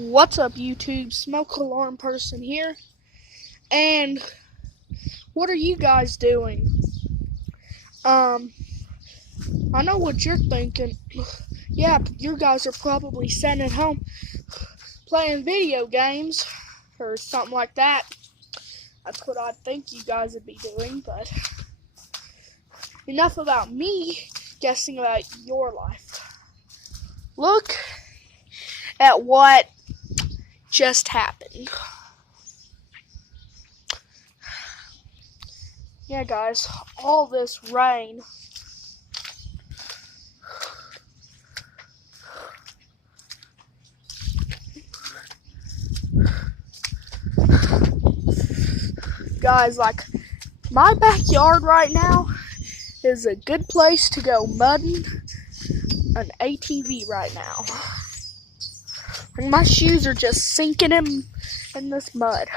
What's up, YouTube? Smoke alarm person here. And what are you guys doing? I know what you're thinking. Yeah, you guys are probably sitting at home playing video games or something like that. That's what I think you guys would be doing, but enough about me guessing about your life. Look at what just happened. Yeah, guys, all this rain. Guys, like, my backyard right now is a good place to go mudding an ATV right now. And my shoes are just sinking in this mud.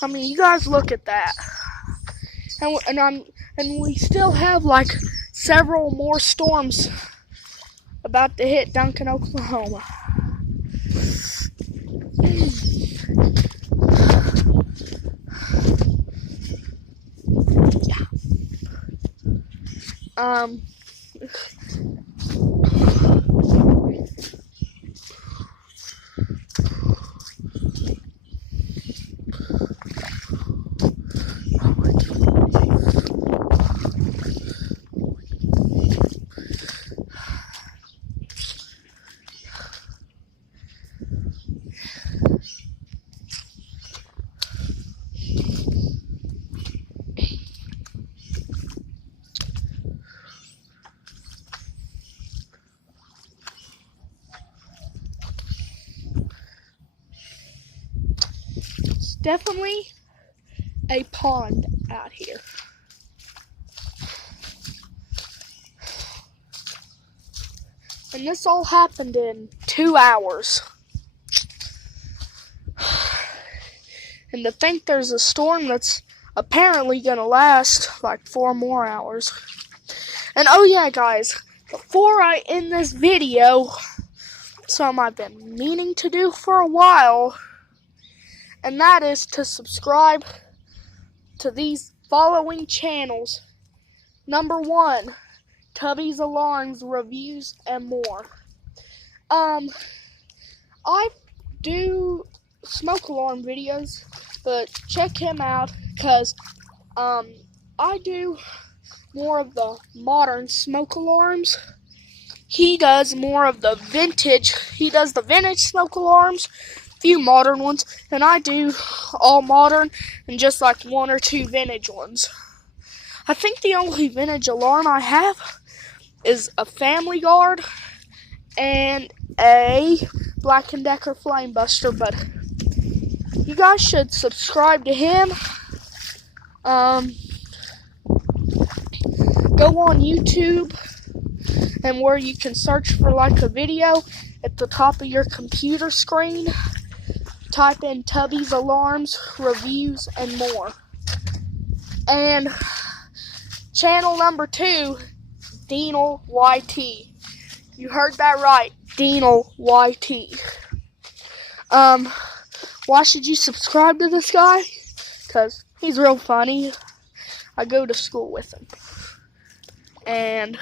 I mean, you guys look at that. And we still have like several more storms about to hit Duncan, Oklahoma. Yeah. It's definitely a pond out here. And this all happened in 2 hours. And to think there's a storm that's apparently gonna last like 4 more hours. And oh yeah, guys, before I end this video, something I've been meaning to do for a while, and that is to subscribe to these following channels. Number 1, Tubby's Alarms, Reviews, and More. I do smoke alarm videos, but check him out, because I do more of the modern smoke alarms. He does more of the vintage. He does the vintage smoke alarms, few modern ones, and I do all modern and just like 1 or 2 vintage ones. I think the only vintage alarm I have is a Family Guard and a Black & Decker Flame Buster, but you guys should subscribe to him. Go on YouTube, and where you can search for like a video at the top of your computer screen, type in Tubby's Alarms, Reviews, and More. And channel number 2, Deanel YT. You heard that right, Deanel YT. Why should you subscribe to this guy? Because he's real funny. I go to school with him. And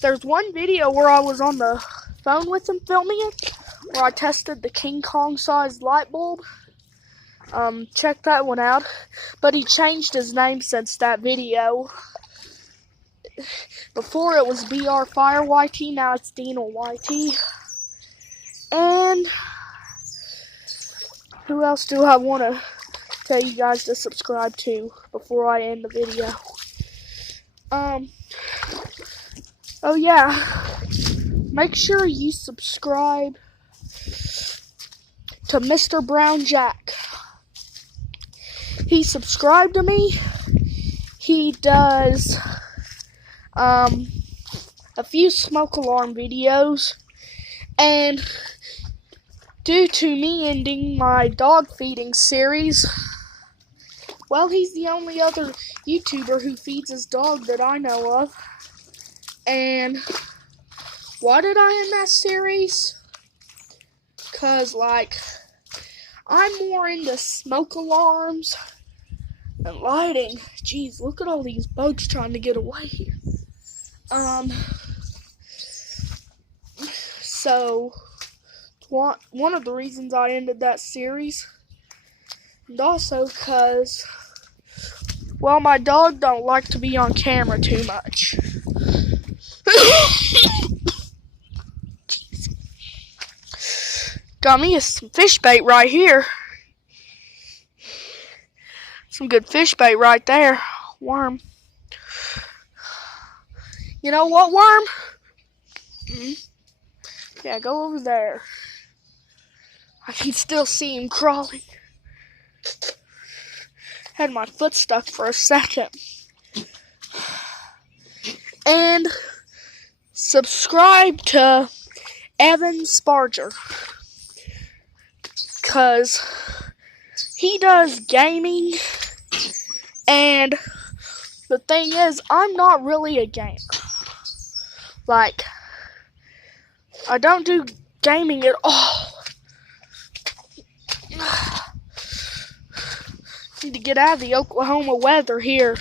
there's one video where I was on the phone with him filming it, where I tested the King Kong sized light bulb. Check that one out. But he changed his name since that video. Before it was BR Fire YT, now it's Deanel YT. And who else do I want to tell you guys to subscribe to before I end the video? Oh yeah, make sure you subscribe to Mr. Brown Jack. He subscribed to me. He does a few smoke alarm videos, and due to me ending my dog feeding series, well, he's the only other YouTuber who feeds his dog that I know of. And why did I end that series? Because, like, I'm more into smoke alarms and lighting. Jeez, look at all these bugs trying to get away here. So, one of the reasons I ended that series, and also because, well, my dog don't like to be on camera too much. Got me some fish bait right here. Some good fish bait right there. Worm. You know what, worm? Yeah, go over there. I can still see him crawling. Had my foot stuck for a second. And subscribe to Evan Sparger, because he does gaming, and the thing is, I'm not really a gamer. Like, I don't do gaming at all. Need to get out of the Oklahoma weather here.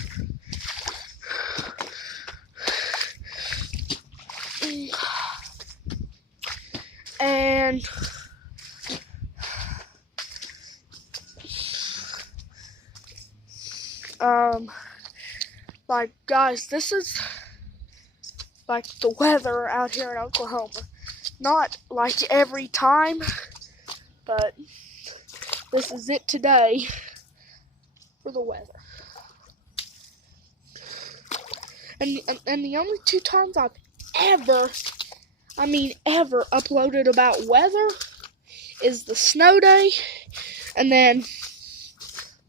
And like, guys, this is like the weather out here in Oklahoma. Not like every time, but this is it today for the weather. And the only two times I've ever uploaded about weather is the snow day and then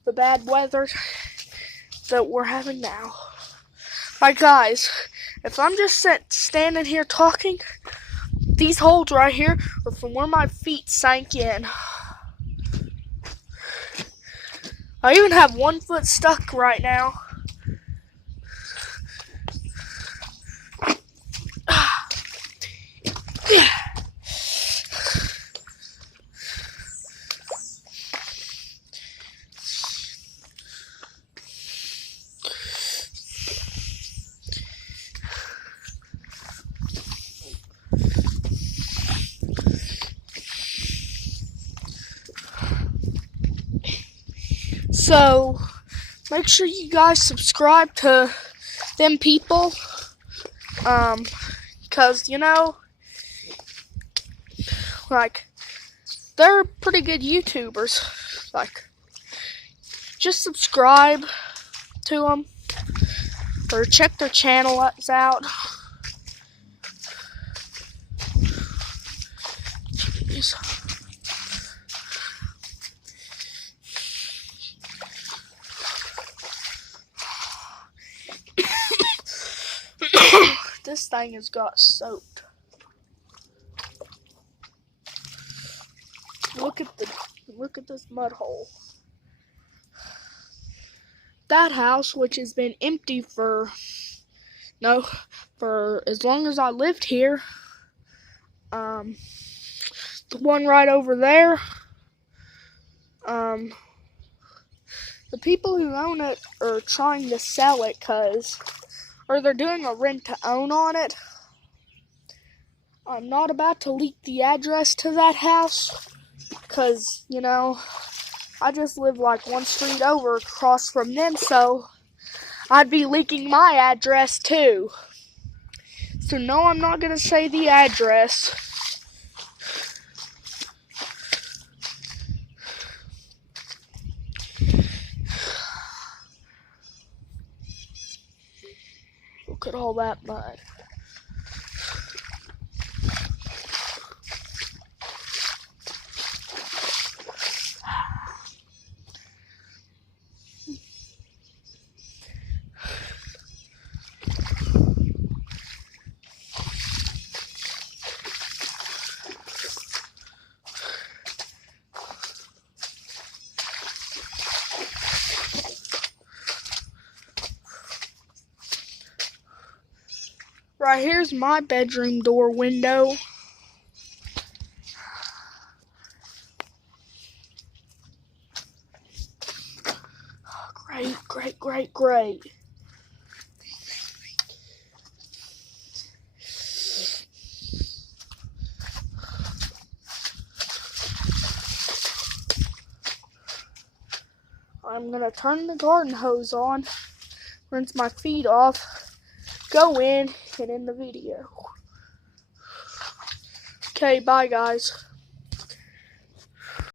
the bad weather that we're having now. Like, guys, if I'm just standing here talking, these holes right here are from where my feet sank in. I even have one foot stuck right now. So, make sure you guys subscribe to them people, cause, you know, like, they're pretty good YouTubers. Like, just subscribe to them, or check their channels out. Jeez. This thing has got soaked. Look at this mud hole. That house, which has been empty for as long as I lived here. The one right over there. The people who own it are trying to sell it or they're doing a rent to own on it. I'm not about to leak the address to that house, because, you know, I just live like one street over across from them, so I'd be leaking my address too. So no, I'm not going to say the address. Look at all that mud. Right here's my bedroom door window. Great, great, great, great. I'm gonna turn the garden hose on, rinse my feet off, go in, and end the video. Okay, bye guys.